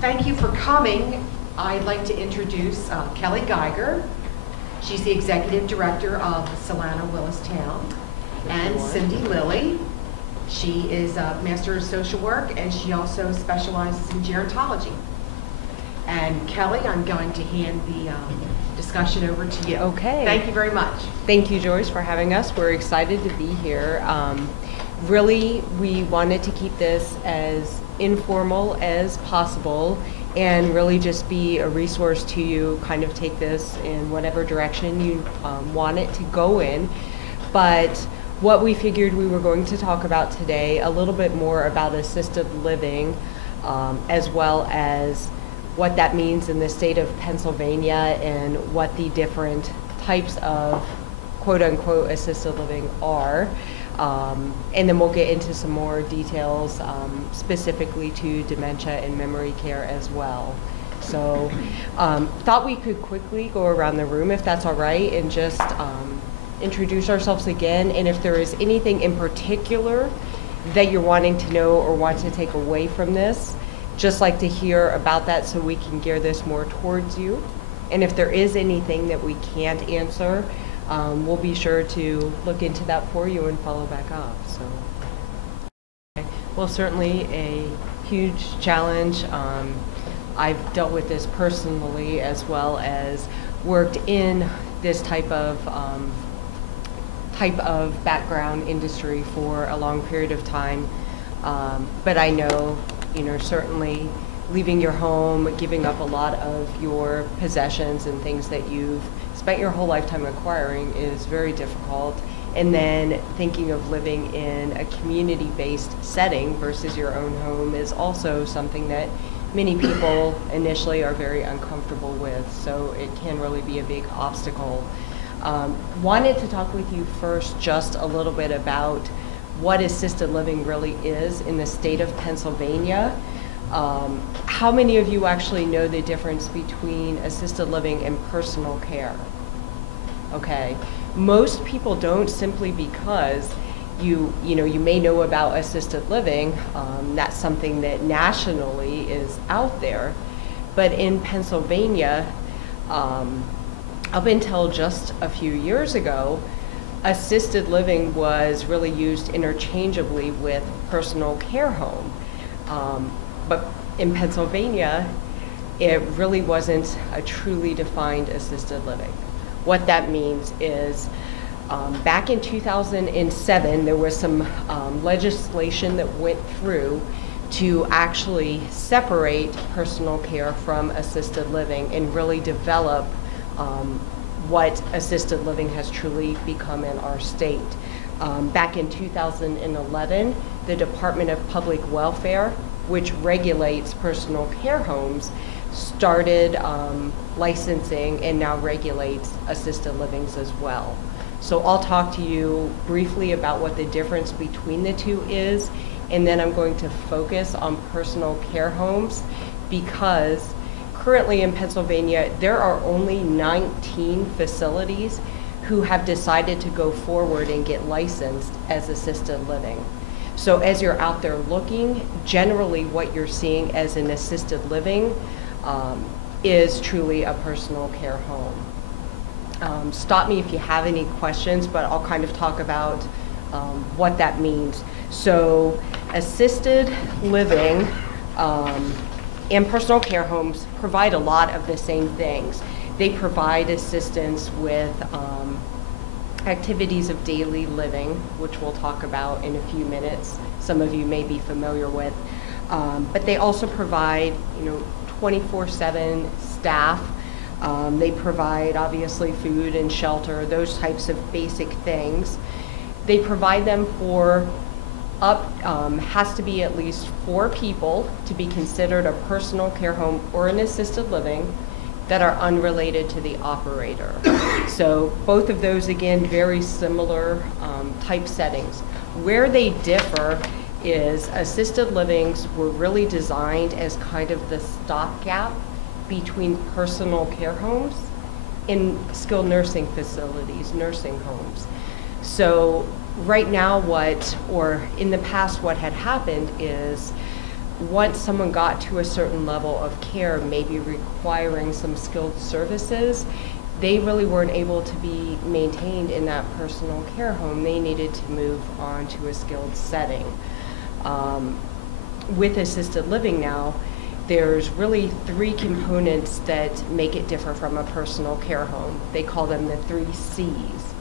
Thank you for coming. I'd like to introduce Kelly Geiger. She's the Executive Director of Solana Doylestown. And Cindy Lilly. She is a Master of Social Work, and she also specializes in gerontology. And Kelly, I'm going to hand the discussion over to you. Okay. Thank you very much. Thank you, Joyce, for having us. We're excited to be here. Really, we wanted to keep this as informal as possible and really just be a resource to you, kind of take this in whatever direction you want it to go in. But what we figured we were going to talk about today, a little bit more about assisted living, as well as what that means in the state of Pennsylvania and what the different types of quote-unquote assisted living are. And then we'll get into some more details specifically to dementia and memory care as well. So thought we could quickly go around the room, if that's all right, and just introduce ourselves again. And if there is anything in particular that you're wanting to know or want to take away from this, just like to hear about that so we can gear this more towards you. And if there is anything that we can't answer, we'll be sure to look into that for you and follow back up. So, okay. Well, certainly a huge challenge. I've dealt with this personally, as well as worked in this type of background industry for a long period of time. But I know, certainly leaving your home, giving up a lot of your possessions and things that you've spent your whole lifetime acquiring is very difficult. And then thinking of living in a community-based setting versus your own home is also something that many people initially are very uncomfortable with. So it can really be a big obstacle. Wanted to talk with you first just a little bit about what assisted living really is in the state of Pennsylvania. How many of you actually know the difference between assisted living and personal care? Okay, most people don't, simply because you may know about assisted living. That's something that nationally is out there, but in Pennsylvania, up until just a few years ago, assisted living was really used interchangeably with personal care home. But in Pennsylvania, it really wasn't a truly defined assisted living. What that means is, back in 2007, there was some legislation that went through to actually separate personal care from assisted living and really develop what assisted living has truly become in our state. Back in 2011, the Department of Public Welfare, which regulates personal care homes, started licensing and now regulates assisted livings as well. So I'll talk to you briefly about what the difference between the two is, and then I'm going to focus on personal care homes, because currently in Pennsylvania, there are only 19 facilities who have decided to go forward and get licensed as assisted living. So as you're out there looking, generally what you're seeing as an assisted living is truly a personal care home. Stop me if you have any questions, but I'll kind of talk about what that means. So assisted living and personal care homes provide a lot of the same things. They provide assistance with activities of daily living, which we'll talk about in a few minutes. Some of you may be familiar with. But they also provide, 24/7 staff. They provide, obviously, food and shelter, those types of basic things. They provide them for has to be at least 4 people to be considered a personal care home or an assisted living that are unrelated to the operator. So both of those, again, very similar type settings. Where they differ is assisted livings were really designed as kind of the stopgap between personal care homes and skilled nursing facilities, nursing homes. So right now in the past what had happened is once someone got to a certain level of care, maybe requiring some skilled services, they really weren't able to be maintained in that personal care home. They needed to move on to a skilled setting. With assisted living now, there's really 3 components that make it differ from a personal care home. They call them the 3 C's.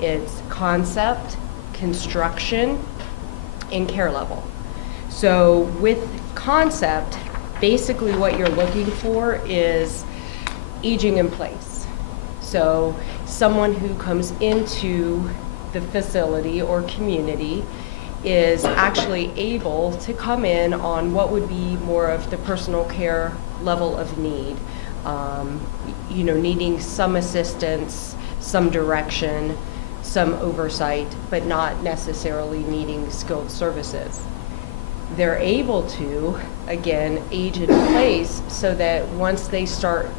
It's concept, construction, and care level. So with concept, basically what you're looking for is aging in place. So someone who comes into the facility or community is actually able to come in on what would be more of the personal care level of need. You know, needing some assistance, some direction, some oversight, but not necessarily needing skilled services. They're able to, again, age in place so that once they start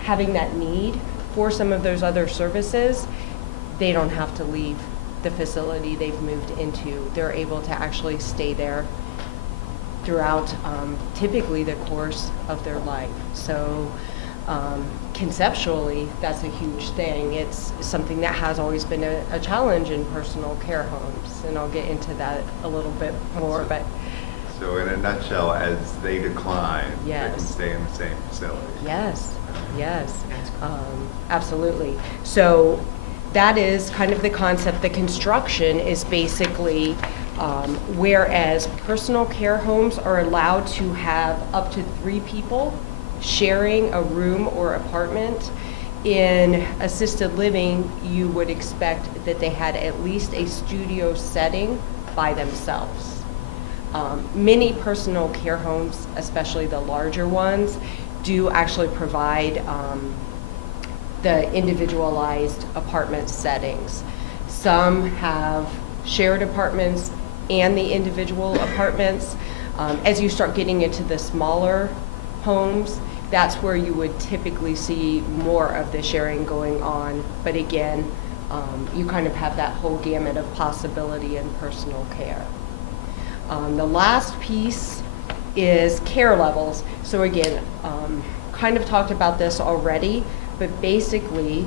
having that need for some of those other services, they don't have to leave the facility they've moved into. They're able to actually stay there throughout typically the course of their life. So conceptually, that's a huge thing. It's something that has always been a challenge in personal care homes, and I'll get into that a little bit more. But so in a nutshell, as they decline, yes, they can stay in the same facility. Yes, yes, absolutely. So that is kind of the concept. The construction is basically whereas personal care homes are allowed to have up to 3 people sharing a room or apartment, in assisted living you would expect that they had at least a studio setting by themselves. Many personal care homes, especially the larger ones, do actually provide the individualized apartment settings. Some have shared apartments and the individual apartments. As you start getting into the smaller homes, that's where you would typically see more of the sharing going on. But again, you kind of have that whole gamut of possibility in personal care. The last piece is care levels. So again, kind of talked about this already, but basically,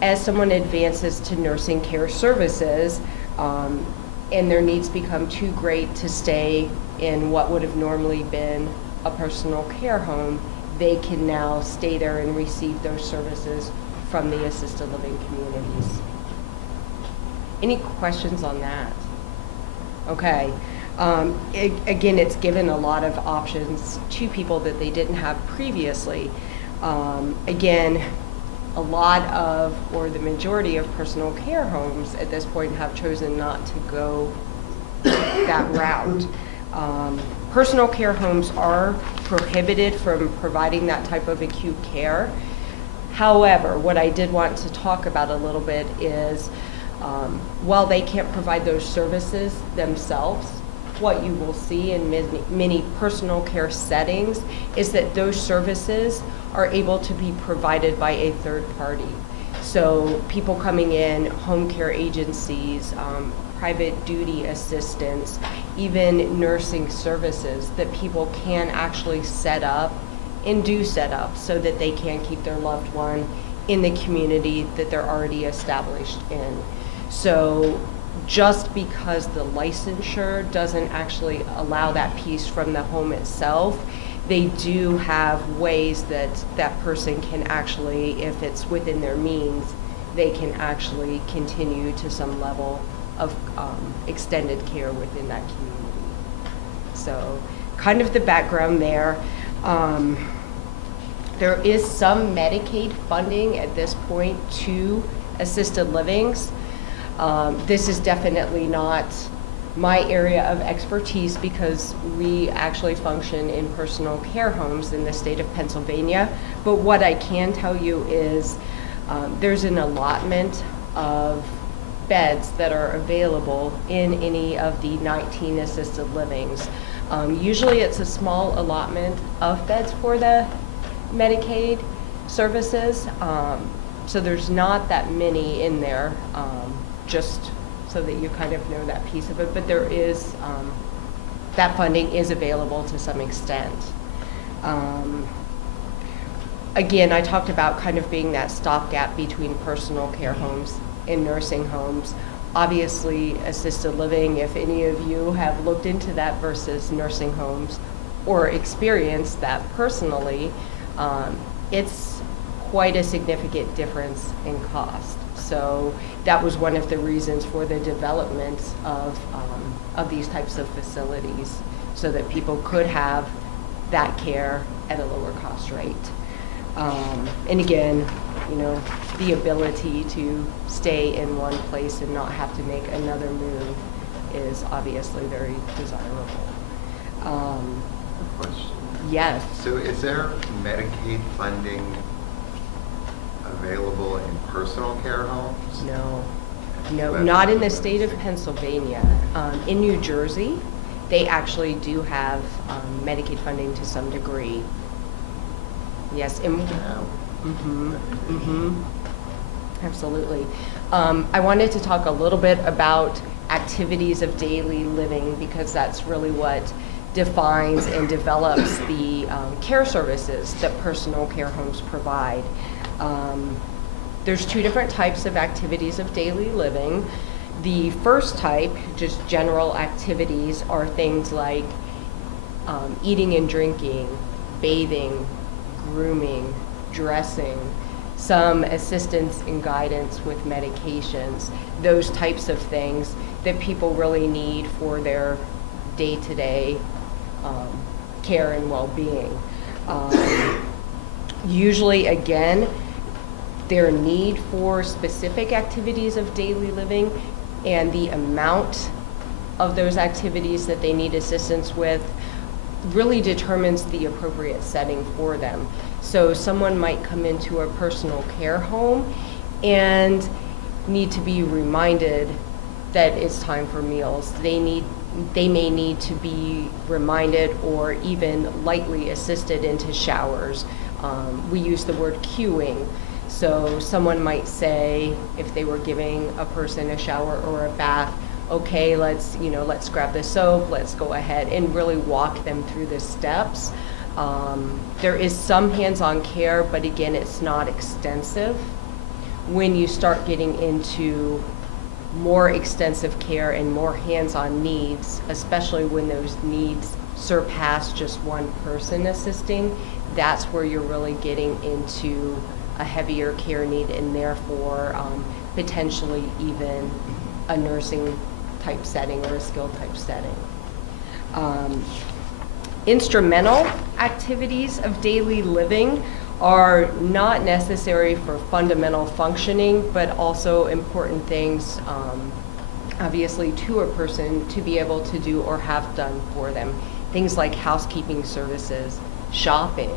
as someone advances to nursing care services, and their needs become too great to stay in what would have normally been a personal care home, they can now stay there and receive those services from the assisted living communities. Any questions on that? Okay. Again, it's given a lot of options to people that they didn't have previously. Again, a lot of, or the majority of personal care homes at this point have chosen not to go that route. Personal care homes are prohibited from providing that type of acute care. However, what I did want to talk about a little bit is while they can't provide those services themselves, what you will see in many personal care settings is that those services are able to be provided by a third party. So people coming in, home care agencies, private duty assistants, even nursing services that people can actually set up and do set up so that they can keep their loved one in the community that they're already established in. So just because the licensure doesn't actually allow that piece from the home itself, they do have ways that that person can actually, if it's within their means, they can actually continue to some level of extended care within that community. So kind of the background there. There is some Medicaid funding at this point to assisted livings. This is definitely not my area of expertise because we actually function in personal care homes in the state of Pennsylvania. But what I can tell you is there's an allotment of beds that are available in any of the 19 assisted livings. Usually it's a small allotment of beds for the Medicaid services. So there's not that many in there, just so that you kind of know that piece of it. But there is that funding is available to some extent. Again, I talked about kind of being that stopgap between personal care homes and nursing homes. Obviously, assisted living, if any of you have looked into that versus nursing homes or experienced that personally, it's quite a significant difference in cost. So that was one of the reasons for the development of these types of facilities, so that people could have that care at a lower cost rate. And again, you know, the ability to stay in one place and not have to make another move is obviously very desirable. Question. Yes. So is there Medicaid funding available in personal care homes? No, not in the state of Pennsylvania. In New Jersey, they actually do have Medicaid funding to some degree. Yes, absolutely. I wanted to talk a little bit about activities of daily living, because that's really what defines and develops the care services that personal care homes provide. There's two different types of activities of daily living. The first type, just general activities, are things like eating and drinking, bathing, grooming, dressing, some assistance and guidance with medications, those types of things that people really need for their day-to-day care and well-being. Usually, again, their need for specific activities of daily living and the amount of those activities that they need assistance with really determines the appropriate setting for them. So someone might come into a personal care home and need to be reminded that it's time for meals. They may need to be reminded or even lightly assisted into showers. We use the word queuing. So someone might say, if they were giving a person a shower or a bath, okay, let's grab the soap, let's go ahead and really walk them through the steps. There is some hands-on care, but again, it's not extensive. When you start getting into more extensive care and more hands-on needs, especially when those needs surpass just one person assisting, that's where you're really getting into a heavier care need, and therefore potentially even a nursing type setting or a skilled type setting. Instrumental activities of daily living are not necessary for fundamental functioning, but also important things, obviously, to a person to be able to do or have done for them. Things like housekeeping services, shopping,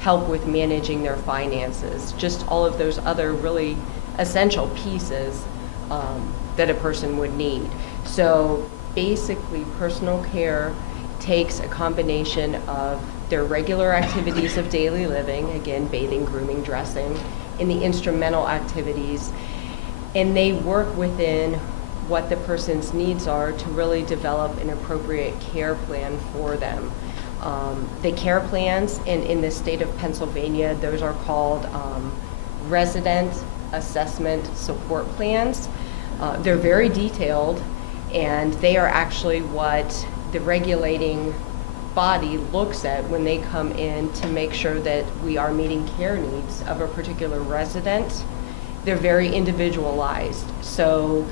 help with managing their finances, just all of those other really essential pieces that a person would need. So basically, personal care takes a combination of their regular activities of daily living, again, bathing, grooming, dressing, and the instrumental activities, and they work within what the person's needs are to really develop an appropriate care plan for them. The care plans in the state of Pennsylvania, those are called resident assessment support plans. They're very detailed, and they are actually what the regulating body looks at when they come in to make sure that we are meeting care needs of a particular resident. They're very individualized. So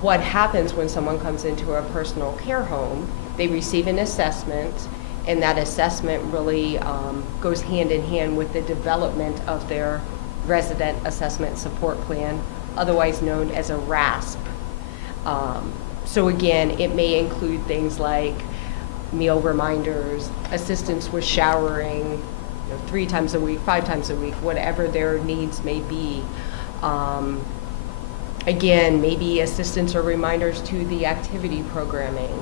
what happens when someone comes into a personal care home, they receive an assessment, and that assessment really goes hand in hand with the development of their resident assessment support plan, otherwise known as a RASP. So again, it may include things like meal reminders, assistance with showering, 3 times a week, 5 times a week, whatever their needs may be. Again, maybe assistance or reminders to the activity programming.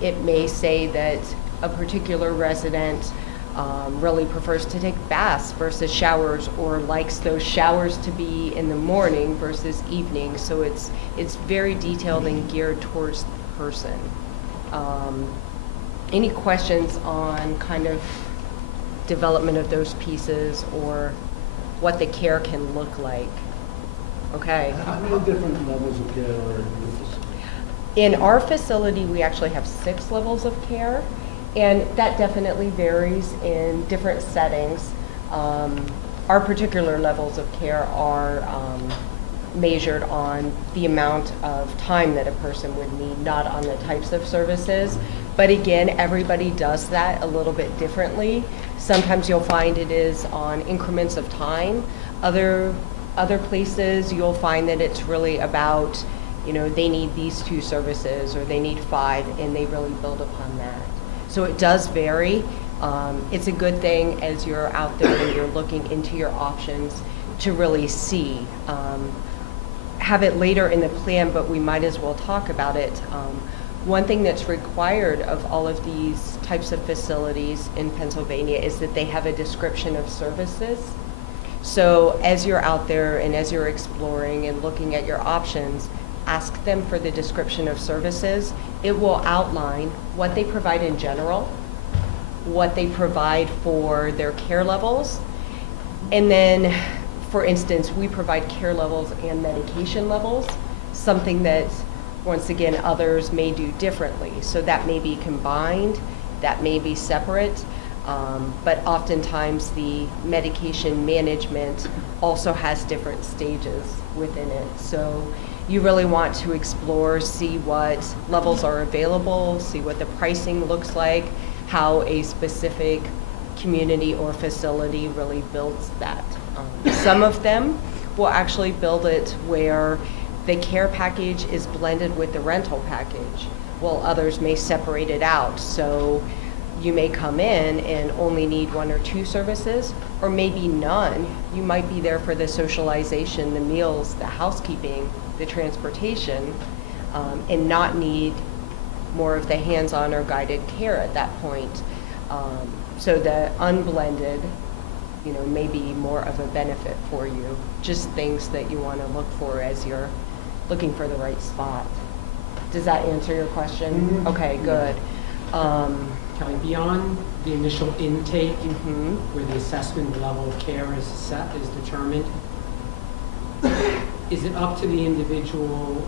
It may say that a particular resident really prefers to take baths versus showers, or likes those showers to be in the morning versus evening. So it's very detailed and geared towards the person. Any questions on kind of development of those pieces or what the care can look like? Okay. How many different levels of care are in your facility? In our facility, we actually have 6 levels of care, and that definitely varies in different settings. Our particular levels of care are measured on the amount of time that a person would need, not on the types of services. But again, everybody does that a little bit differently. Sometimes you'll find it is on increments of time. Other places you'll find that it's really about, you know, they need these 2 services or they need 5, and they really build upon that. So it does vary. It's a good thing as you're out there and you're looking into your options to really see. Have it later in the plan, but we might as well talk about it. One thing that's required of all of these types of facilities in Pennsylvania is that they have a description of services. So as you're out there and as you're exploring and looking at your options, ask them for the description of services. It will outline what they provide in general, what they provide for their care levels, and then, for instance, we provide care levels and medication levels, something that, once again, others may do differently. So that may be combined, that may be separate, but oftentimes the medication management also has different stages within it. So you really want to explore, see what levels are available, see what the pricing looks like, how a specific community or facility really builds that. Some of them will actually build it where the care package is blended with the rental package, while others may separate it out. So you may come in and only need 1 or 2 services, or maybe none. You might be there for the socialization, the meals, the housekeeping, the transportation, and not need more of the hands-on or guided care at that point. So the unblended, you know, may be more of a benefit for you. Just things that you want to look for as you're looking for the right spot. Does that answer your question? Mm-hmm. Okay, good. Kelly, beyond the initial intake, where the assessment level of care is set, is determined, is it up to the individual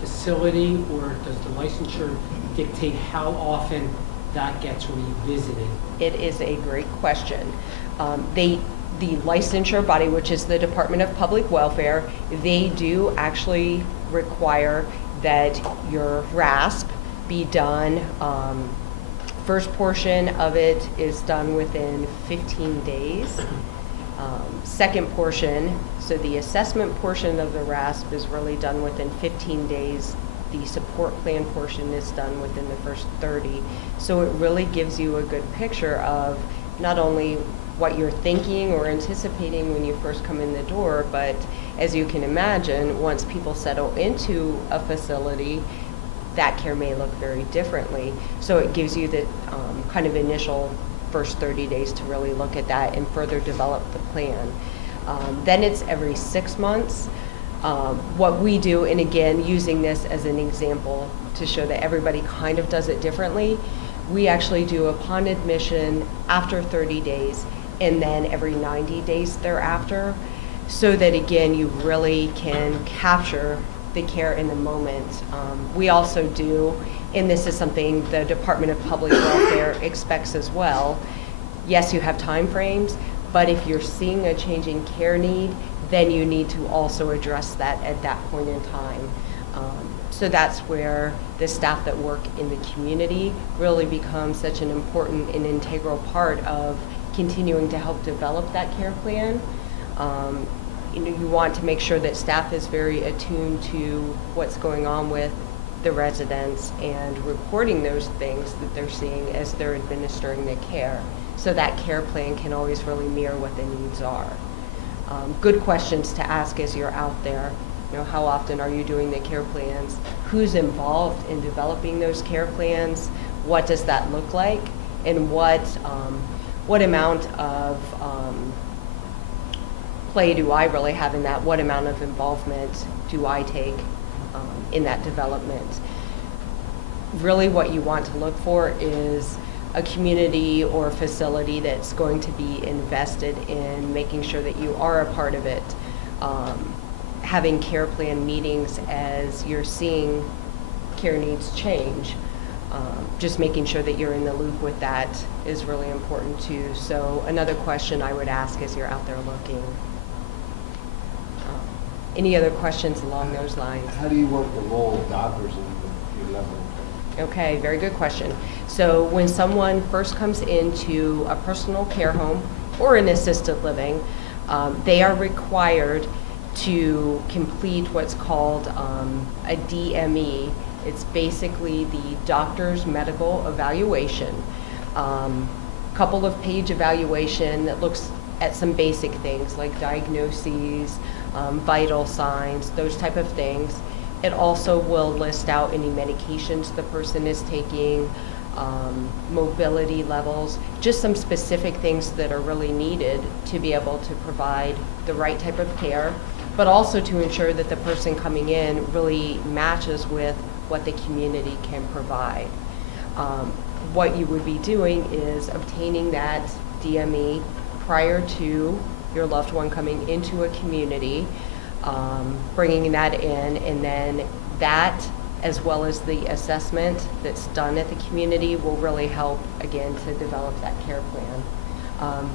facility, or does the licensure dictate how often that gets revisited? It is a great question. The licensure body, which is the Department of Public Welfare, they do actually require that your RASP be done. First portion of it is done within 15 days. Second portion, so the assessment portion of the RASP is really done within 15 days. The support plan portion is done within the first 30. So it really gives you a good picture of not only what you're thinking or anticipating when you first come in the door, but as you can imagine, once people settle into a facility, that care may look very differently. So it gives you the kind of initial first 30 days to really look at that and further develop the plan. Then it's every 6 months. What we do, and again, using this as an example to show that everybody kind of does it differently, we actually do upon admission after 30 days and then every 90 days thereafter, so that again, you really can capture the care in the moment. We also do, and this is something the Department of Public Welfare expects as well, yes, you have time frames, but if you're seeing a changing care need, then you need to also address that at that point in time. So that's where the staff that work in the community really becomes such an important and integral part of continuing to help develop that care plan. You know, you want to make sure that staff is very attuned to what's going on with the residents and reporting those things that they're seeing as they're administering the care. So that care plan can always really mirror what the needs are. Good questions to ask as you're out there. You know, how often are you doing the care plans? Who's involved in developing those care plans? What does that look like? And what amount of play do I really have in that? What amount of involvement do I take in that development? really what you want to look for is a community or facility that's going to be invested in making sure that you are a part of it. Having care plan meetings as you're seeing care needs change. Just making sure that you're in the loop with that is really important too. So another question I would ask as you're out there looking. Any other questions along those lines? How do you work the role of doctors in your level of care? Okay, very good question. So when someone first comes into a personal care home or an assisted living, they are required to complete what's called a DME. It's basically the doctor's medical evaluation. Couple of page evaluation that looks at some basic things like diagnoses, vital signs, those type of things. It also will list out any medications the person is taking, mobility levels, just some specific things that are really needed to be able to provide the right type of care, but also to ensure that the person coming in really matches with what the community can provide. What you would be doing is obtaining that DME prior to your loved one coming into a community, bringing that in, and then that, as well as the assessment that's done at the community, will really help, again, to develop that care plan.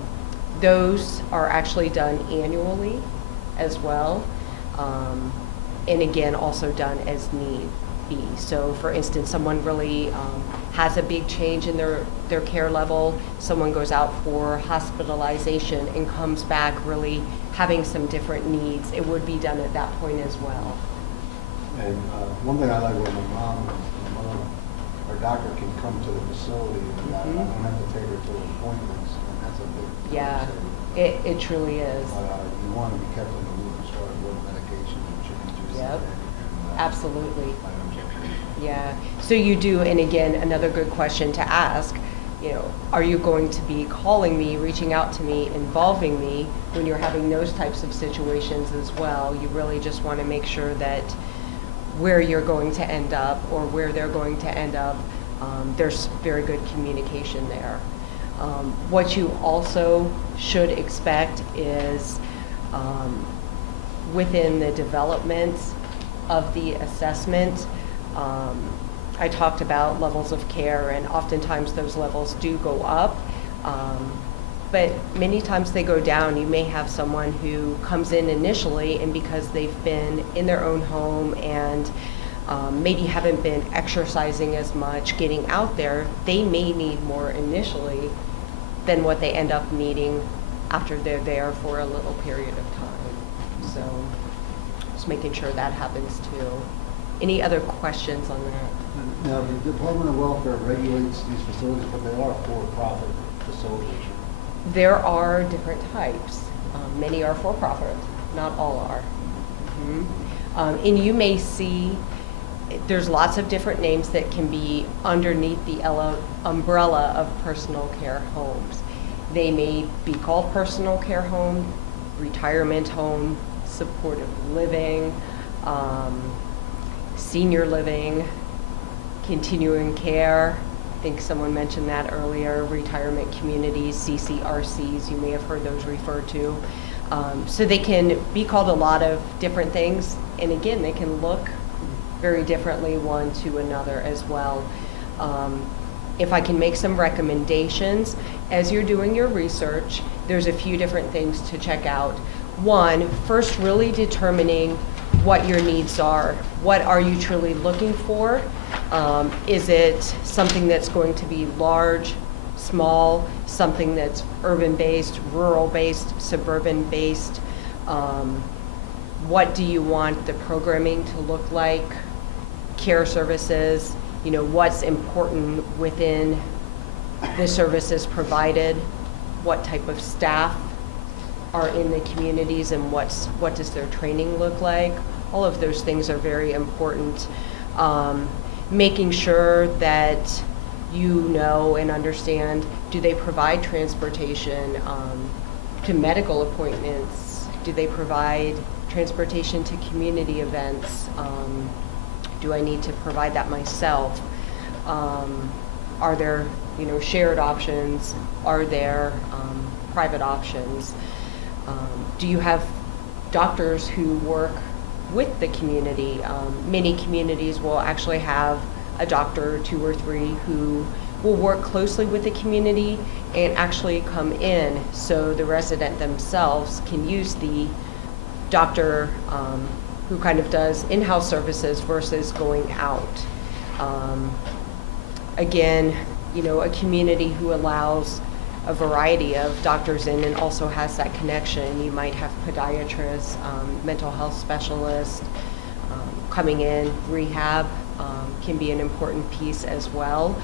Those are actually done annually as well, and again, also done as need be. So for instance, someone really has a big change in their care level, someone goes out for hospitalization and comes back really having some different needs, it would be done at that point as well. And one thing I like with my mom is our doctor can come to the facility and I don't have to take her to appointments, and that's a big Yeah, it truly is. You want to be kept in the loop as far as what medications and changes. Yep, and, absolutely. Yeah, so you do, and again, another good question to ask, you know, are you going to be calling me, reaching out to me, involving me when you're having those types of situations as well? You really just want to make sure that where you're going to end up or where they're going to end up, there's very good communication there. What you also should expect is within the development of the assessment, I talked about levels of care, and oftentimes those levels do go up, but many times they go down. You may have someone who comes in initially, and because they've been in their own home and maybe haven't been exercising as much, getting out there, they may need more initially than what they end up needing after they're there for a little period of time. So just making sure that happens too. Any other questions on that? Now, the Department of Welfare regulates these facilities, but they are for-profit facilities. There are different types. Many are for-profit, not all are. And you may see there's lots of different names that can be underneath the umbrella of personal care homes. They may be called personal care home, retirement home, supportive living, senior living, continuing care. I think someone mentioned that earlier, retirement communities, CCRCs, you may have heard those referred to. So they can be called a lot of different things, and again, they can look very differently one to another as well. If I can make some recommendations, as you're doing your research, there's a few different things to check out. One, first really determining what your needs are. What are you truly looking for? Is it something that's going to be large, small, something that's urban-based, rural-based, suburban-based? What do you want the programming to look like? Care services, you know, what's important within the services provided? What type of staff are in the communities, and what does their training look like? All of those things are very important. Making sure that you know and understand, do they provide transportation to medical appointments? Do they provide transportation to community events? Do I need to provide that myself? Are there, shared options? Are there private options? Do you have doctors who work with the community? Many communities will actually have a doctor, 2 or 3, who will work closely with the community and actually come in so the resident themselves can use the doctor who kind of does in-house services versus going out. Again, a community who allows a variety of doctors in and also has that connection. You might have podiatrists, mental health specialists coming in. Rehab can be an important piece as well,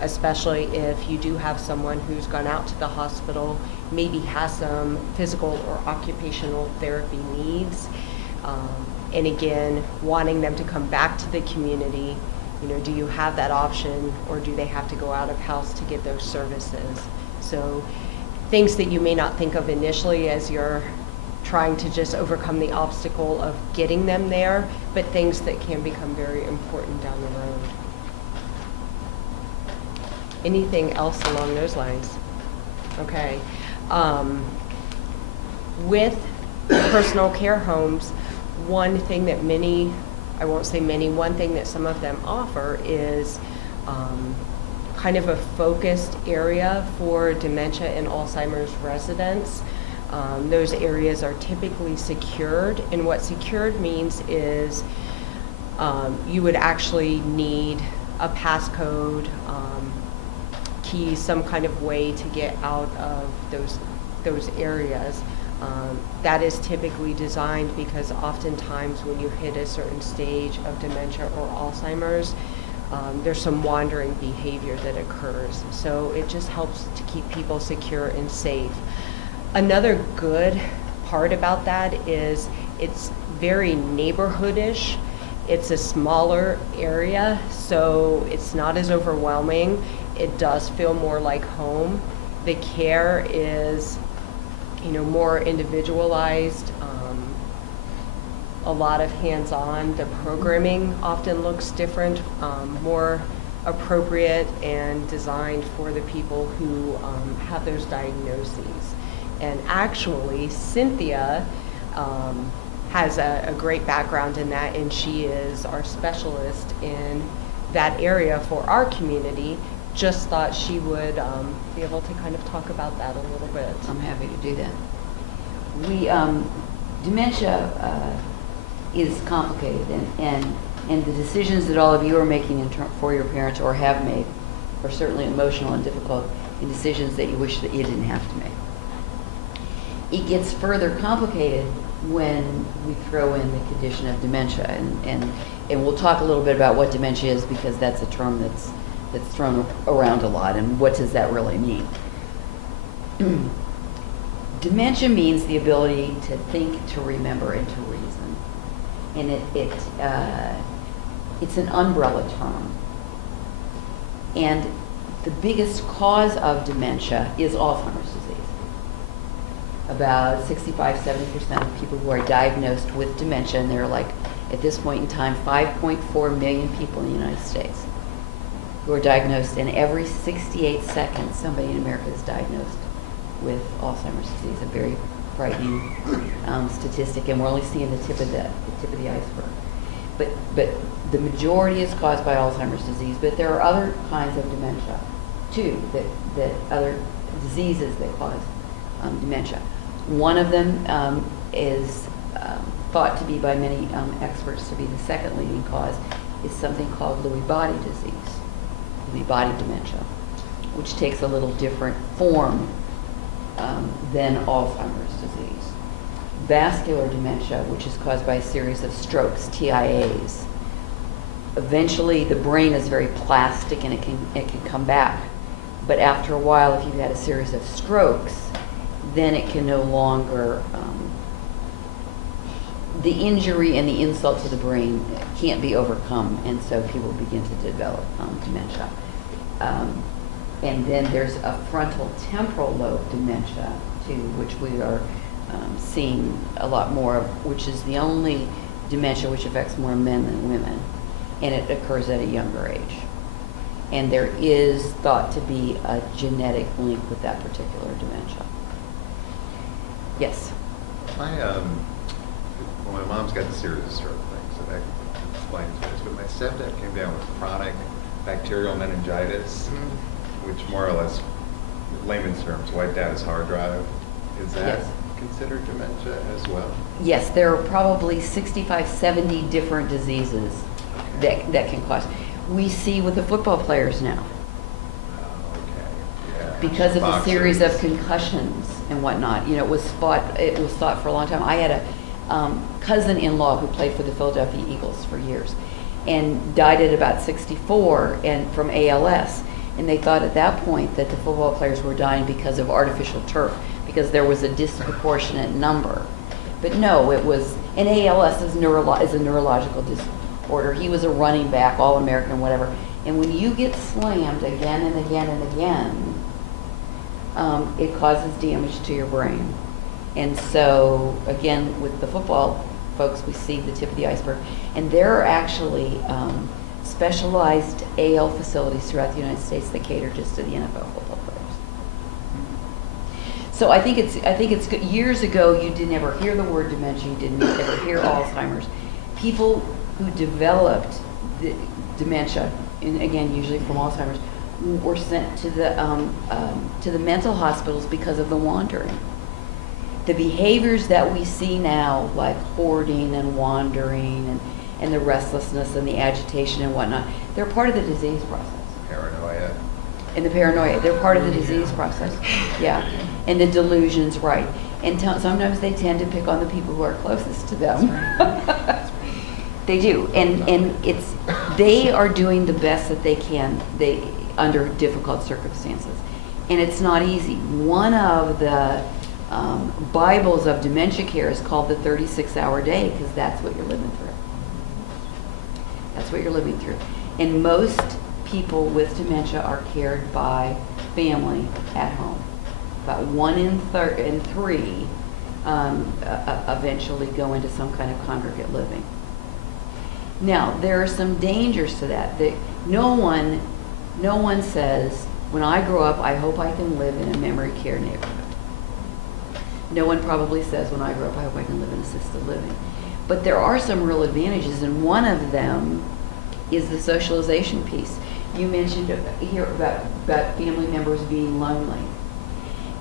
especially if you do have someone who's gone out to the hospital, maybe has some physical or occupational therapy needs, and again, wanting them to come back to the community. Do you have that option, or do they have to go out of house to get those services? So things that you may not think of initially as you're trying to just overcome the obstacle of getting them there, but things that can become very important down the road. Anything else along those lines? Okay. With personal care homes, one thing that I won't say many, one thing that some of them offer is kind of a focused area for dementia and Alzheimer's residents. Those areas are typically secured, and what secured means is you would actually need a passcode, key, some kind of way to get out of those areas. That is typically designed because oftentimes when you hit a certain stage of dementia or Alzheimer's, there's some wandering behavior that occurs. So it just helps to keep people secure and safe. Another good part about that is it's very neighborhoodish. It's a smaller area, so it's not as overwhelming. It does feel more like home. The care is more individualized, a lot of hands-on. The programming often looks different, more appropriate and designed for the people who have those diagnoses. And actually, Cynthia has a great background in that, and she is our specialist in that area for our community. Just thought she would be able to kind of talk about that a little bit. I'm happy to do that. Dementia is complicated, and the decisions that all of you are making for your parents or have made are certainly emotional and difficult, and decisions that you wish that you didn't have to make. It gets further complicated when we throw in the condition of dementia, and we'll talk a little bit about what dementia is, because that's a term that's thrown around a lot, and what does that really mean? Dementia means the ability to think, to remember, and to reason. And it's an umbrella term. And the biggest cause of dementia is Alzheimer's disease. About 65–70% of people who are diagnosed with dementia, and there are, like, at this point in time, 5.4 million people in the United States who are diagnosed, and every 68 seconds somebody in America is diagnosed with Alzheimer's disease. A very frightening statistic, and we're only seeing the tip of the iceberg. But the majority is caused by Alzheimer's disease, but there are other kinds of dementia too, that other diseases that cause dementia. One of them is thought to be by many experts to be the second leading cause, is something called Lewy body disease. Lewy body dementia, which takes a little different form than Alzheimer's disease. Vascular dementia, which is caused by a series of strokes, TIAs. Eventually, the brain is very plastic, and it can come back. But after a while, if you've had a series of strokes, then it can no longer, the injury and the insult to the brain can't be overcome, and so people begin to develop dementia. And then there's a frontal temporal lobe dementia, too, which we are seeing a lot more of, which is the only dementia which affects more men than women, and it occurs at a younger age. And there is thought to be a genetic link with that particular dementia. Yes? Well, my mom's got a series of stroke things, so that explains this. But my stepdad came down with chronic bacterial meningitis, which more or less, layman's terms, wiped out his hard drive. Is that Yes. considered dementia as well? Yes, there are probably 65, 70 different diseases that can cause. We see with the football players now, Oh, okay, yeah. because of a series of Boxers. concussions and whatnot. You know, it was thought for a long time. I had a cousin-in-law who played for the Philadelphia Eagles for years and died at about 64 and from ALS. And they thought at that point that the football players were dying because of artificial turf, because there was a disproportionate number. But no, it was, and ALS is a neurological disorder. He was a running back, All-American, whatever. And when you get slammed again and again and again, it causes damage to your brain. And so, again, with the football folks, we see the tip of the iceberg. And there are actually specialized AL facilities throughout the United States that cater just to the NFL football players. So I think it's good. Years ago, you didn't ever hear the word dementia. You didn't ever hear Alzheimer's. People who developed the dementia, and again, usually from Alzheimer's, were sent to the mental hospitals because of the wandering. The behaviors that we see now, like hoarding and wandering and the restlessness and the agitation and whatnot, they're part of the disease process. Paranoia. And the paranoia, they're part of the disease process. Yeah. And the delusions, right. And sometimes they tend to pick on the people who are closest to them. They do. And they are doing the best that they can under difficult circumstances. And it's not easy. One of the Bibles of dementia care is called the 36-hour day, because that's what you're living through. That's what you're living through. And most people with dementia are cared by family at home. About 1 in 3 eventually go into some kind of congregate living. Now, there are some dangers to that. No one says, when I grow up, I hope I can live in a memory care neighborhood. No one probably says, when I grow up, I hope I can live in assisted living. But there are some real advantages, and one of them is the socialization piece. You mentioned here about family members being lonely.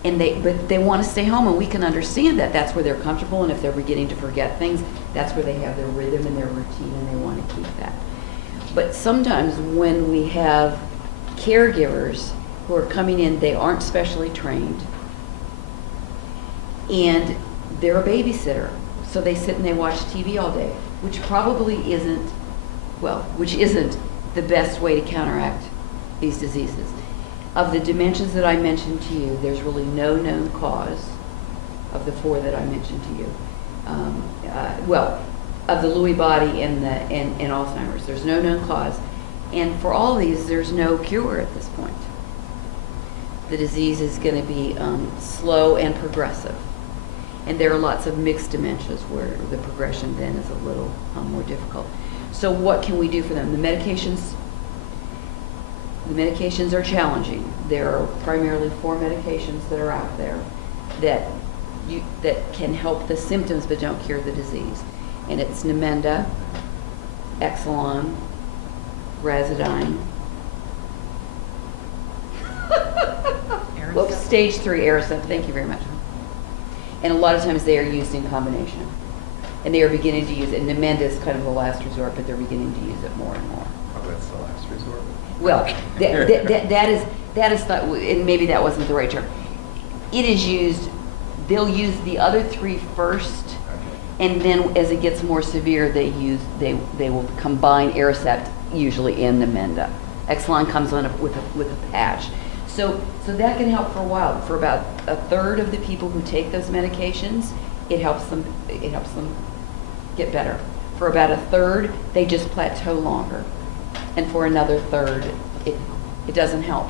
But they want to stay home, and we can understand that. That's where they're comfortable, and if they're beginning to forget things, that's where they have their rhythm and their routine, and they want to keep that. But sometimes when we have caregivers who are coming in, they aren't specially trained, and they're a babysitter. So they sit and they watch TV all day, which probably isn't the best way to counteract these diseases. Of the dementias that I mentioned to you, there's really no known cause of the 4 that I mentioned to you. Of the Lewy body and Alzheimer's, there's no known cause. And for all these, there's no cure at this point. The disease is going to be slow and progressive. And there are lots of mixed dementias where the progression then is a little more difficult. So what can we do for them? The medications are challenging. There are primarily 4 medications that are out there that can help the symptoms but don't cure the disease. And it's Namenda, Exelon, Razidine. Whoops, stage 3 Aricept. Thank you very much. And a lot of times they are used in combination. And they are beginning to use it. And Namenda is kind of the last resort, but they're beginning to use it more and more. Oh, that's the last resort. Well, that is not, and maybe that wasn't the right term. It is used, they'll use the other 3 first, and then as it gets more severe, they will combine Aricept usually in Namenda. Exelon comes on with a patch. So that can help for a while. For about a third of the people who take those medications, it helps them get better. For about a third, they just plateau longer. And for another third, it doesn't help.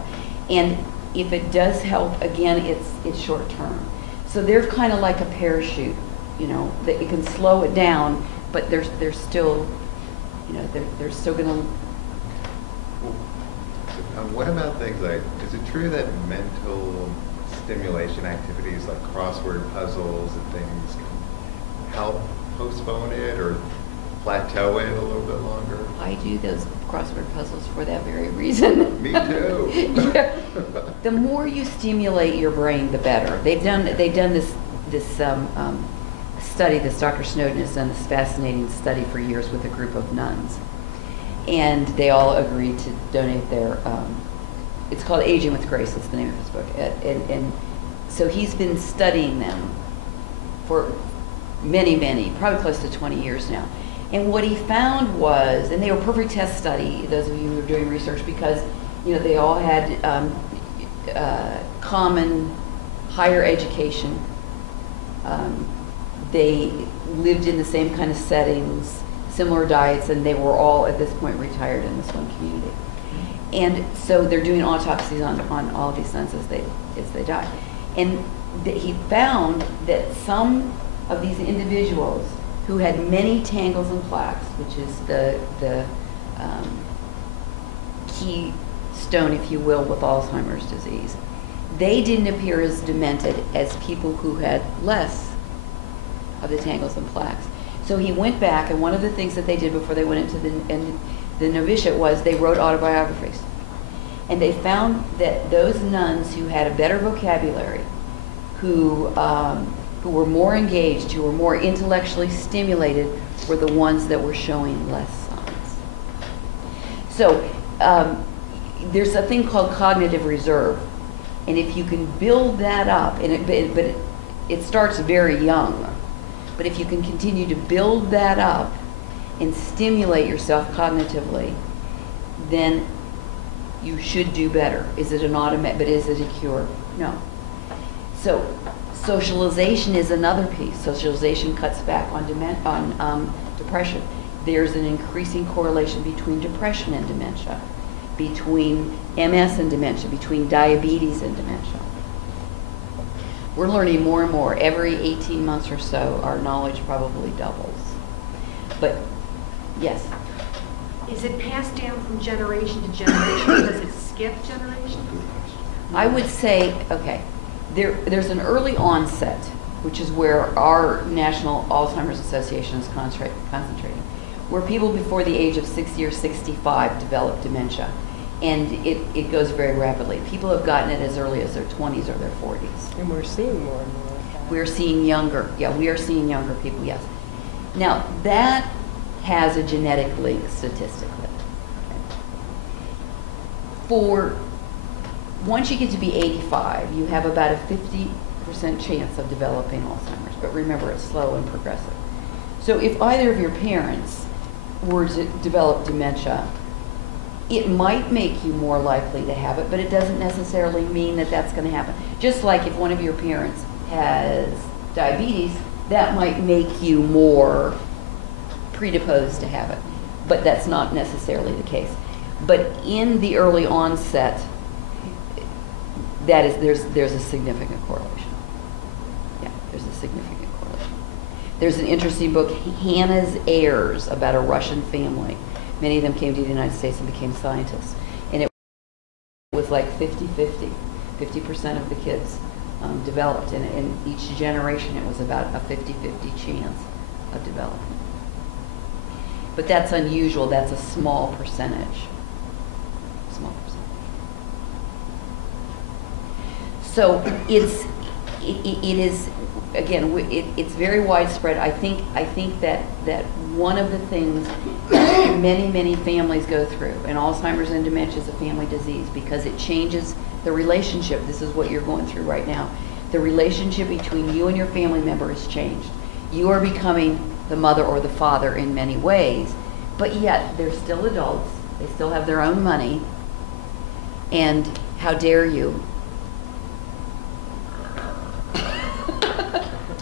And if it does help, again, it's short term. So they're kind of like a parachute, that you can slow it down, but they're still, they're still going to What about things like, is it true that mental stimulation activities like crossword puzzles and things can help postpone it or plateau it a little bit longer? I do those crossword puzzles for that very reason. Me too. Yeah. The more you stimulate your brain, the better. They've done this study. This Dr. Snowden has done this fascinating study for years with a group of nuns, and they all agreed to donate their. It's called Aging with Grace. That's the name of his book, and so he's been studying them for many, probably close to 20 years now. And what he found was, and they were a perfect test study, those of you who are doing research, because they all had common higher education. They lived in the same kind of settings, similar diets, and they were all at this point retired in this one community. And so they're doing autopsies on all of these nuns as they die. And he found that some of these individuals who had many tangles and plaques, which is the keystone, if you will, with Alzheimer's disease, they didn't appear as demented as people who had less of the tangles and plaques. So he went back, and one of the things that they did before they went into the novitiate was they wrote autobiographies. And they found that those nuns who had a better vocabulary, who were more engaged, who were more intellectually stimulated, were the ones that were showing less signs. So there's a thing called cognitive reserve, and if you can build that up, and it starts very young, but if you can continue to build that up and stimulate yourself cognitively, then you should do better. Is it an automatic? But is it a cure? No. So socialization is another piece. Socialization cuts back on depression. There's an increasing correlation between depression and dementia, between MS and dementia, between diabetes and dementia. We're learning more and more. Every 18 months or so, our knowledge probably doubles. But yes. Is it passed down from generation to generation? Does it skip generations? I would say, okay, there's an early onset, which is where our National Alzheimer's Association is concentrating, where people before the age of 60 or 65 develop dementia. And it goes very rapidly. People have gotten it as early as their 20s or their 40s. And we're seeing more and more of that. We're seeing younger, we are seeing younger people, yes. Now, that has a genetic link statistically. Once you get to be 85, you have about a 50% chance of developing Alzheimer's, but remember, it's slow and progressive. So if either of your parents were to develop dementia, it might make you more likely to have it, but it doesn't necessarily mean that that's going to happen. Just like if one of your parents has diabetes, that might make you more predisposed to have it, but that's not necessarily the case. But in the early onset, there's a significant correlation. Yeah, there's a significant correlation. There's an interesting book, Hannah's Heirs, about a Russian family. Many of them came to the United States and became scientists. And it was like 50-50. 50% of the kids developed. And in each generation, it was about a 50-50 chance of development. But that's unusual. That's a small percentage. Small percentage. So it is, again, it's very widespread. I think that one of the things that many families go through, and Alzheimer's and dementia is a family disease because it changes the relationship. This is what you're going through right now. The relationship between you and your family member has changed. You are becoming the mother or the father in many ways, but yet they're still adults. They still have their own money. And how dare you?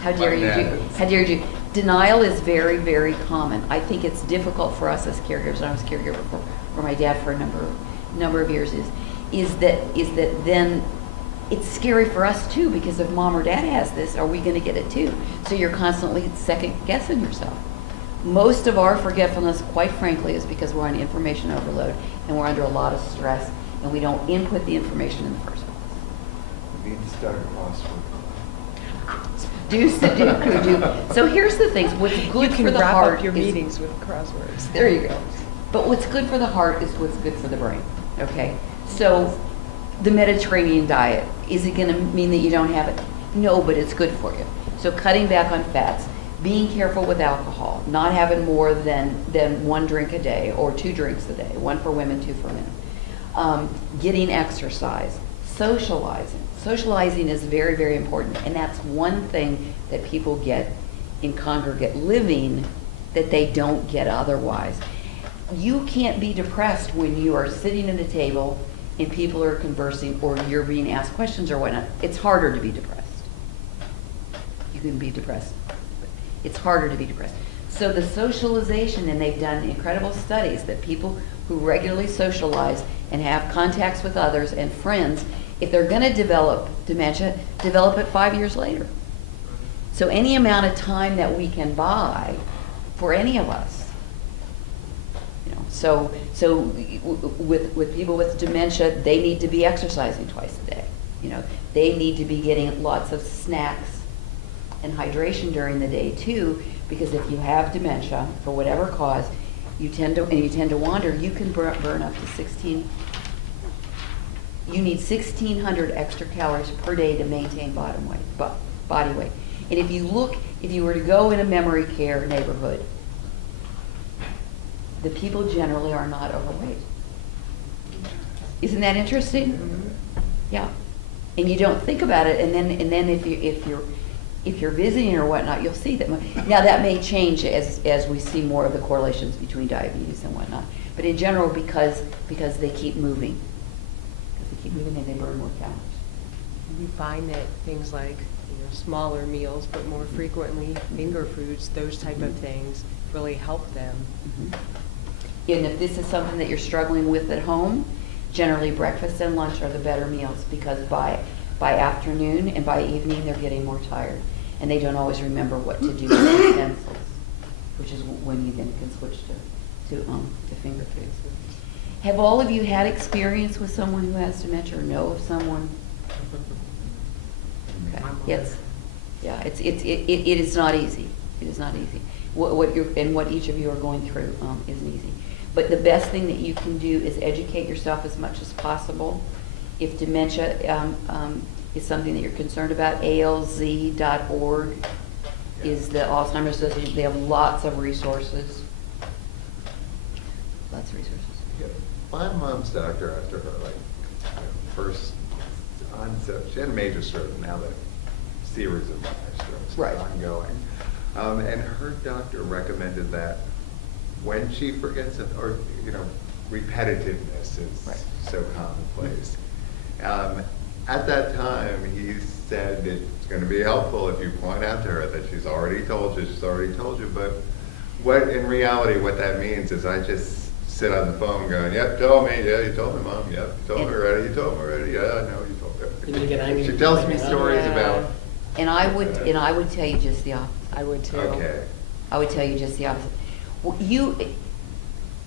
How dare you do? How dare you do? Denial is very common. I think it's difficult for us as caregivers. And I was a caregiver for my dad for a number of years. Is that then it's scary for us too, because if mom or dad has this, are we going to get it too? So you're constantly second guessing yourself. Most of our forgetfulness, quite frankly, is because we're on information overload and we're under a lot of stress and we don't input the information in the first place. We need to start a crossword. So here's the things, what's good You for can the wrap heart up your is, meetings with crosswords. there you go. But what's good for the heart is what's good for the brain, okay? So the Mediterranean diet, is it gonna mean that you don't have it? No, but it's good for you. So cutting back on fats, being careful with alcohol, not having more than 1 drink a day or 2 drinks a day, 1 for women, 2 for men. Getting exercise, socializing. Socializing is very, very important, and that's one thing that people get in congregate living that they don't get otherwise. You can't be depressed when you are sitting at a table and people are conversing or you're being asked questions or whatnot. It's harder to be depressed. You can be depressed. It's harder to be depressed. So the socialization, and they've done incredible studies that people who regularly socialize and have contacts with others and friends, if they're going to develop dementia, develop it 5 years later. So any amount of time that we can buy for any of us, you know, so with people with dementia, they need to be exercising twice a day. You know, they need to be getting lots of snacks and hydration during the day too, because if you have dementia for whatever cause, you tend to wander. You can burn up to you need 1,600 extra calories per day to maintain body weight. And if you were to go in a memory care neighborhood, the people generally are not overweight. Isn't that interesting? Mm-hmm. Yeah. And you don't think about it, and then if you're visiting or whatnot, you'll see that. Now that may change as we see more of the correlations between diabetes and whatnot. But in general, because they keep moving. And they burn more calories. We find that things like smaller meals, but more frequently finger foods, those type of things, really help them. Mm-hmm. And if this is something that you're struggling with at home, generally breakfast and lunch are the better meals, because by afternoon and by evening they're getting more tired, and they don't always remember what to do with the utensils, which is when you then can switch to finger foods. Have all of you had experience with someone who has dementia, or know of someone? Okay. Yes. Yeah. It is not easy. It is not easy. What each of you are going through isn't easy. But the best thing that you can do is educate yourself as much as possible. If dementia is something that you're concerned about, ALZ.org is the Alzheimer's Association. They have lots of resources. Lots of resources. Yeah. My mom's doctor, after her first onset, she had a major stroke, now that series of minor strokes right. are ongoing. And her doctor recommended that when she forgets it, or repetitiveness is right. so commonplace. At that time, he said it's going to be helpful if you point out to her that she's already told you, but what in reality what that means is I just sit on the phone going, yep, told me, yeah, you told me, Mom, yep, you told me already, yeah, I know you told me. And you get angry. She tells me stories about. And I would tell you just the opposite. I would too. Okay. I would tell you just the opposite. Well,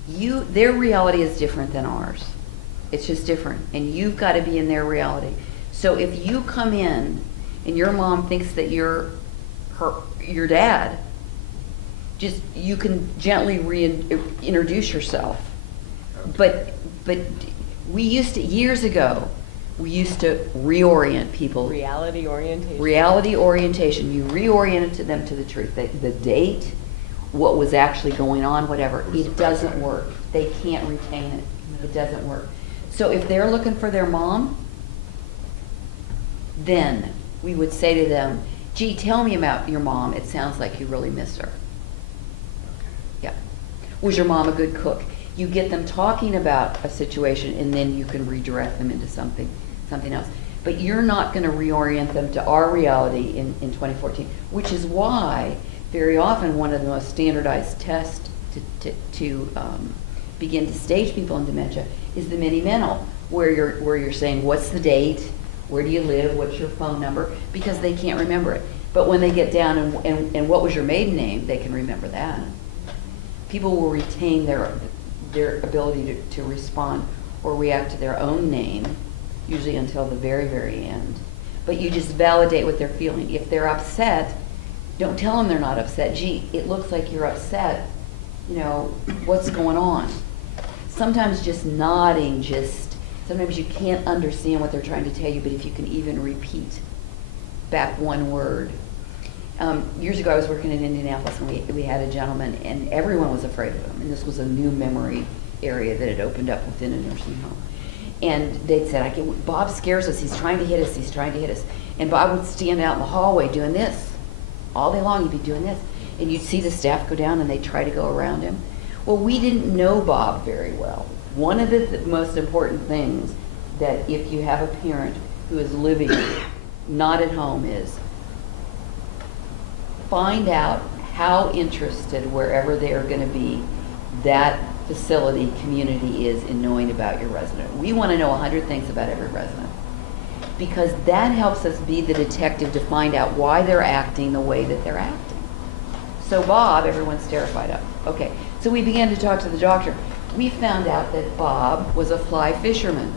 their reality is different than ours. It's just different, and you've got to be in their reality. So if you come in and your mom thinks that you're your dad, just you can gently reintroduce yourself. Okay. But we used to, years ago, we used to reorient people. Reality orientation. Reality orientation. You reoriented them to the truth. The date, what was actually going on, whatever. It doesn't work. They can't retain it. It doesn't work. So if they're looking for their mom, then we would say to them, gee, tell me about your mom. It sounds like you really miss her. Yeah. Was your mom a good cook? You get them talking about a situation, and then you can redirect them into something else. But you're not going to reorient them to our reality in 2014, which is why very often one of the most standardized tests to begin to stage people in dementia is the mini-mental, where you're saying, what's the date, where do you live, what's your phone number, because they can't remember it. But when they get down and what was your maiden name, they can remember that. People will retain their ability to respond or react to their own name, usually until the very, very end. But you just validate what they're feeling. If they're upset, don't tell them they're not upset. Gee, it looks like you're upset. You know, what's going on? Sometimes just nodding, sometimes you can't understand what they're trying to tell you, but if you can even repeat back one word. Years ago, I was working in Indianapolis, and we had a gentleman, and everyone was afraid of him. And this was a new memory area that had opened up within a nursing home. And they'd said, Bob scares us. He's trying to hit us. He's trying to hit us. And Bob would stand out in the hallway doing this. All day long, he'd be doing this. And you'd see the staff go down, and they'd try to go around him. Well, we didn't know Bob very well. One of the most important things that if you have a parent who is living not at home is find out how interested, wherever they are going to be, that facility, community is in knowing about your resident. We want to know 100 things about every resident, because that helps us be the detective to find out why they're acting the way that they're acting. So Bob, everyone's terrified of. Okay, so we began to talk to the doctor. We found out that Bob was a fly fisherman.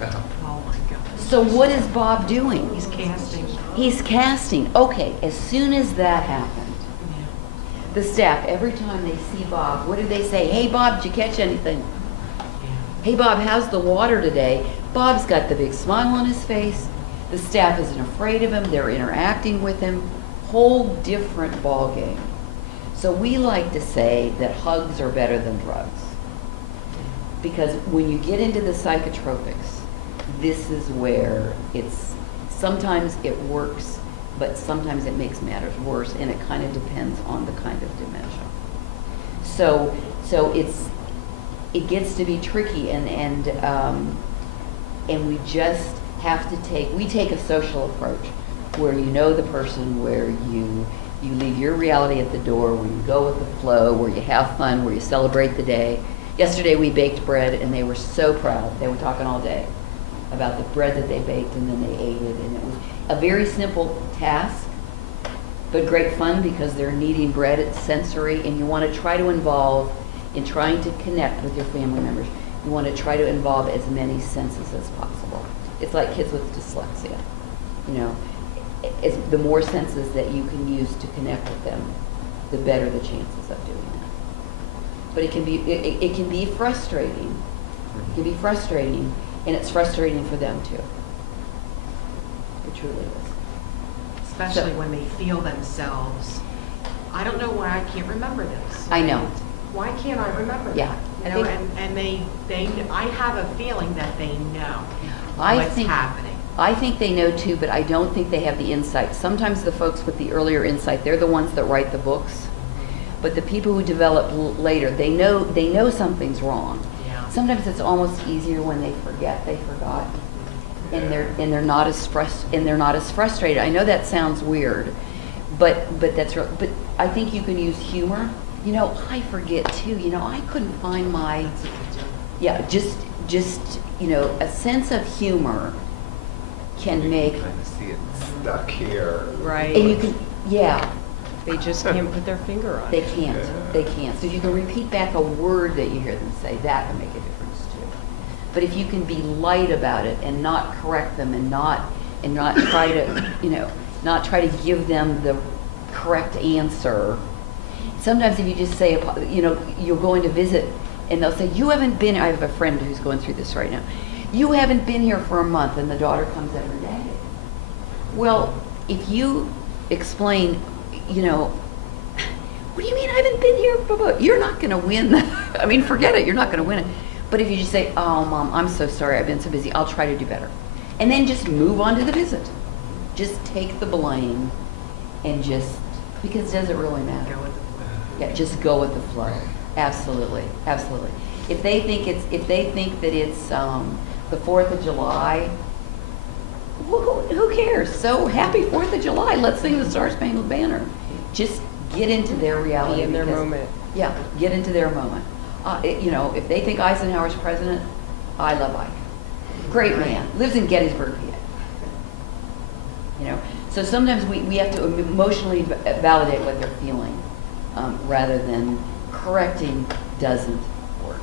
Oh my God. So what is Bob doing? He's casting. He's casting. Okay, as soon as that happened, the staff, every time they see Bob, what do they say? Hey Bob, did you catch anything? Hey Bob, how's the water today? Bob's got the big smile on his face. The staff isn't afraid of him. They're interacting with him. Whole different ball game. So we like to say that hugs are better than drugs. Because when you get into the psychotropics, this is where sometimes it works, but sometimes it makes matters worse, and it kind of depends on the kind of dementia. So it gets to be tricky, and we just have to take a social approach where you know the person, where you leave your reality at the door, where you go with the flow, where you have fun, where you celebrate the day. Yesterday we baked bread, and they were so proud. They were talking all day about the bread that they baked, and then they ate it, and it was a very simple task, but great fun because they're kneading bread. It's sensory, and you want to try to involve, in trying to connect with your family members, you want to try to involve as many senses as possible. It's like kids with dyslexia, you know. The more senses that you can use to connect with them, the better the chances of doing that. But it can be frustrating. It can be frustrating, and it's frustrating for them too. It truly is. Especially when they feel themselves, I don't know why I can't remember this. I know. Why can't I remember Yeah. that? You know, and I have a feeling that they know what's happening. I think they know too, but I don't think they have the insight. Sometimes the folks with the earlier insight, they're the ones that write the books. But the people who develop later, they know something's wrong. Yeah. Sometimes it's almost easier when they forget they forgot, and they're not as frustrated. I know that sounds weird, but that's real. But I think you can use humor. You know, I forget too. You know, I couldn't find my. Yeah, just you know, a sense of humor can make. Kind of see it stuck here. Right. And you can, yeah. They just can't put their finger on They it. can't. Yeah. They can't. So if you can repeat back a word that you hear them say, that can make a difference too. But if you can be light about it and not correct them and not try to, you know, not try to give them the correct answer. Sometimes if you just say, you know, you're going to visit, and they'll say, you haven't been. I have a friend who's going through this right now. You haven't been here for a month, and the daughter comes every day. Well, if you explain, you know, what do you mean I haven't been here? You're not going to win. I mean, forget it. You're not going to win it. But if you just say, oh, Mom, I'm so sorry. I've been so busy. I'll try to do better. And then just move on to the visit. Just take the blame and because does it really matter? Go with the flow. Yeah, just go with the flow. Absolutely, absolutely. If they think that it's the 4th of July, who cares? So happy 4th of July. Let's sing the Star Spangled Banner. Just get into their reality. Be in their moment. Yeah, get into their moment. You know, if they think Eisenhower's president, I love Ike. Great man. Lives in Gettysburg, PA. You know, so sometimes we have to emotionally validate what they're feeling rather than correcting doesn't work.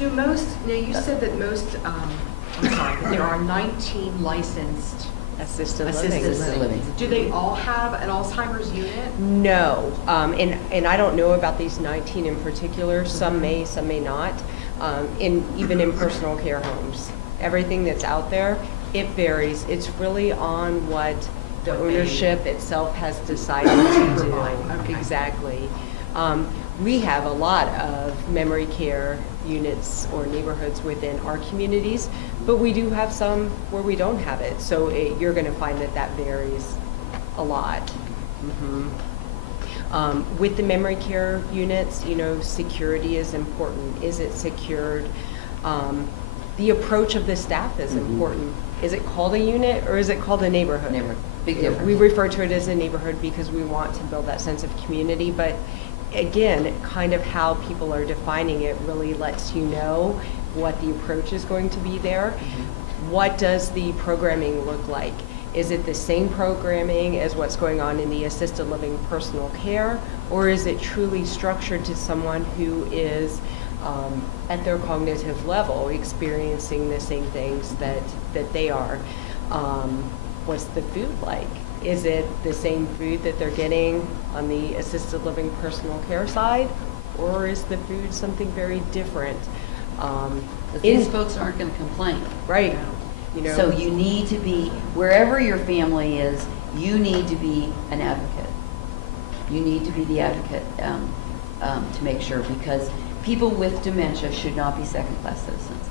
Do most, now you said that most, I'm sorry, that there are 19 licensed Assisted assisted Assisted living. living. Do they all have an Alzheimer's unit? No, and I don't know about these 19 in particular. Some may, some may not. Even in personal care homes, everything that's out there, it varies. It's really on what the What they- ownership itself has decided to do. Okay. Exactly. We have a lot of memory care units or neighborhoods within our communities, but we do have some where we don't have it. So you're going to find that that varies a lot. With the memory care units, you know, security is important. Is it secured? The approach of the staff is important. Is it called a unit or is it called a neighborhood? Neighborhood. Big Yeah, difference. we refer to it as a neighborhood because we want to build that sense of community, but again, kind of how people are defining it really lets you know what the approach is going to be there. What does the programming look like? Is it the same programming as what's going on in the assisted living personal care, or is it truly structured to someone who is at their cognitive level experiencing the same things that they are? What's the food like? Is it the same food that they're getting on the assisted living personal care side, or is the food something very different? But these folks aren't going to complain. Right. You know, So you need to be, wherever your family is, you need to be an advocate. You need to be the advocate to make sure, because people with dementia should not be second-class citizens.